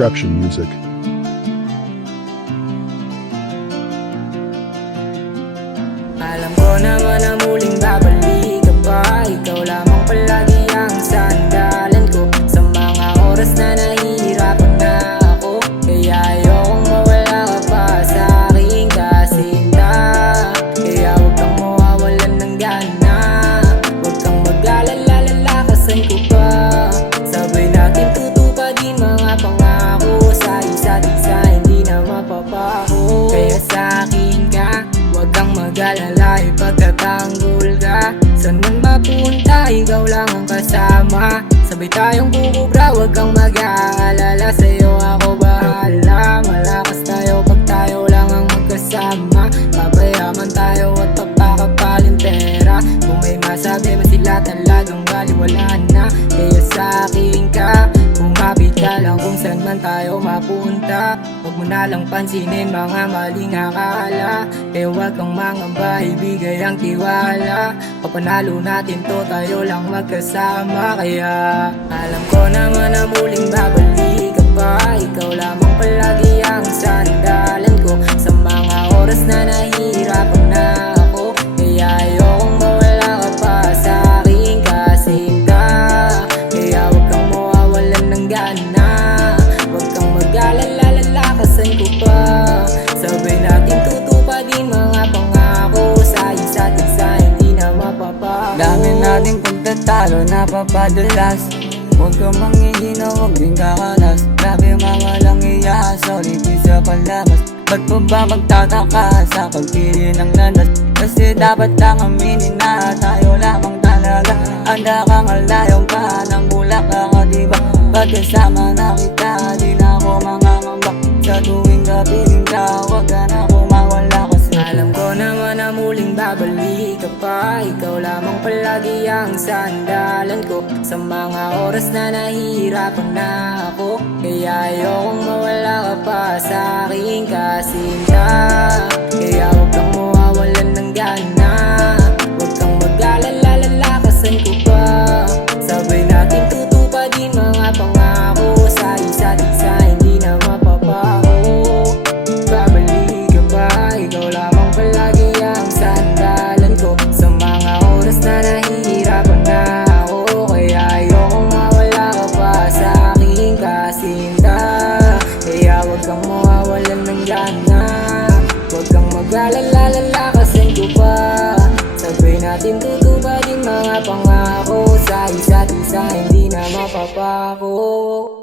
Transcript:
Traption Music. Alam ko naman na muling babalik ka pa. Ikaw lamang palagi ang sandalan ko sa mga oras na nahihirapan na ako. Kaya ayokong mawala ka pa sa aking kasinta. Kaya huwag kang mawawalan ng gana. Huwag kang mag-alala, lalakasan ko pa. Sabay natin tutupadin mga pangako sa isa't isa, hindi na mapapako. Kaya sa akin ka, huwag kang mag-alala, ipagtatanggol ka. Saan man mapunta, ikaw lang ang kasama. Sabay tayong kukubra, huwag kang mag-aalala. Sa'yo ako bahala, malakas tayo pag tayo lang ang magkasama. Papayaman tayo at papakapalin pera. Kung may masabi man sila, talagang baliwalaan na. Kaya sa akin ka, kumapit ka lang kung saan man tayo mapunta. Huwag mo na lang pansinin mga maling akala. Kaya huwag kang mangamba, ibigay ang tiwala. Papanalo natin to, tayo lang magkasama. Kaya alam ko naman na muling babalik ka pa. Ikaw lamang palagi ang sandalan ko sa mga oras na nahihirapan na ako. Kaya ayokong mawala ka pa sa aking kasinta. Kaya huwag kang mawawalan ng gana. Huwag kang mag-alala, lalakasan ko pa. Sabay natin tutupadin mga pangako sa isa't isa, hindi na mapapako. Dami nating pagtatalo, napapadalas. Huwag kang manghihina, huwag din kakalas. Grabe mga lang iyahasaw, lipi sa palabas. Ba't pa ba magtataka sa pagpili ng landas? Kasi dapat lang aminin na tayo lamang talaga. Anda kang alayong ka, nang bulak ka diba? Ba't kasama na kita, di na ako mangangamba. Sa tuwing kapiling ka, huwag ka na kumawala kasi alam ko naman na muling babalik ka pa. Ikaw lamang palagi ang sandalan ko sa mga oras na nahihirapan na ako. Kaya ayokong mawala ka pa sa aking kasinta. Kaya huwag kang mawawalan ng gana. Huwag kang mag-alala, lalakasan ko pa. Sabay natin tutupadin mga pangako sa isa't isa, hindi na mapapako. Babalik ka pa, ikaw lamang palagi ang sandalan ko sa mga oras na nahihirapan na ako. Kaya ayokong mawala ka pa sa aking kasinta. Kaya huwag kang mawawalan ng gana. Huwag kang mag-alala, lalakasan ko pa. Sabay natin tutupadin mga pangako sa isa't isa, hindi na mapapako.